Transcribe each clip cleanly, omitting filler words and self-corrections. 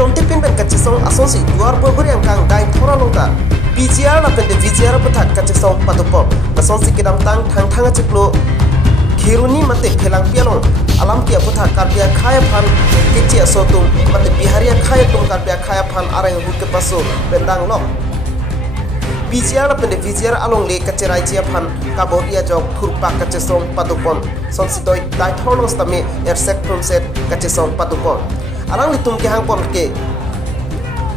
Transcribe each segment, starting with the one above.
tom tipin ben kachisong asonsi duar bobur yang kang dai thora longka PGR na pende VGR pathak kachisong patupo asonsi kidam tang thang chiklo khiruni mate phelang pialong alam kia pathak karpia khaya phan kichi asotum mate biharia khaya tum karpia khaya phan arang hukke paso bendang lok PGR na pende VGR along le kacherai chia phan kaboria jok phurpa kachisong patupon sonsi doi dai thorlong stame ersek from set kachisong patupon arang litum ke hang pon ke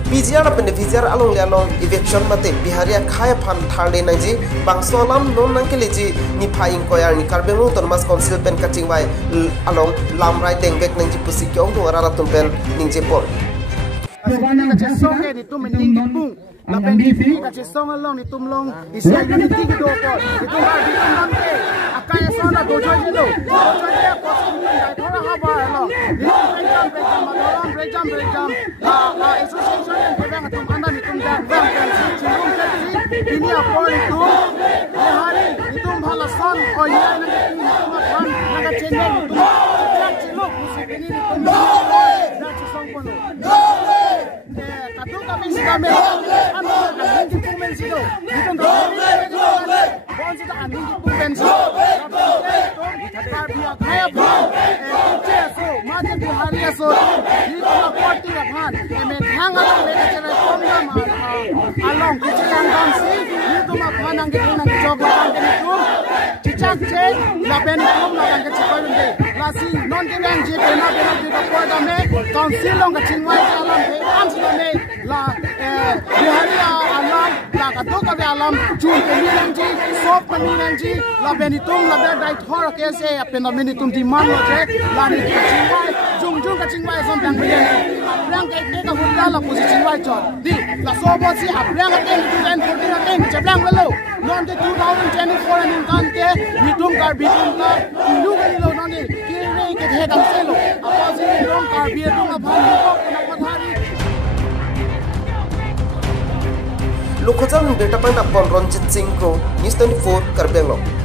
PGR pen VGR along along eviction mate biharia khaya phan tharle naji bangsolam non nang ke leji ni phaing koyar ni karbeng ton mas council pen kaching bai along lam right deng bek nang ji pusi kyong do ara tum pen ning je por song ke di tum ning pung la pen di ka song along ni tum long isya unity ki do por itu ha di tum nam ke akaya sona do joy je do joy je ko dai thora ha ba along ni break jump la association yang pedang tum anda ni tum dan bang kan chilum ke ini apa itu hari itu bhala son o ya na ni tum kan na chenne ni tum chilum musik ini ni tum na song kono katu kami sudah anda angin kumen sido itu bon sudah angin kumen sido dia kaya pun so macam di hari so ini cuma party apaan emen hang along mereka cerai komdam along kecilan dansi ini cuma apaan angin coklat angin itu cicak cek lapen kum lapan kecikoi bende lasi non dirang je bena di kapor dame council long kecingwai alam am sini la di hari alam la katu kabe alam jun pemilang ji sop pemilang ji lapen itu lapen dai thor kese apen amen itu di mana je la ni kecingwai jung kecingwai sompang benda abrang ke ka hunda la posisi wai chot di la sobo si abrang ke itu kan putih ke jablang lalu non ke 2024 ni kan ke bitum ka lu kan lo non ni kiri ke he kam selo apa si non ka bitum apa ko na pathari Lokojam Data Point upon Ronjit Singh Pro, News 24, Karbeng Lok.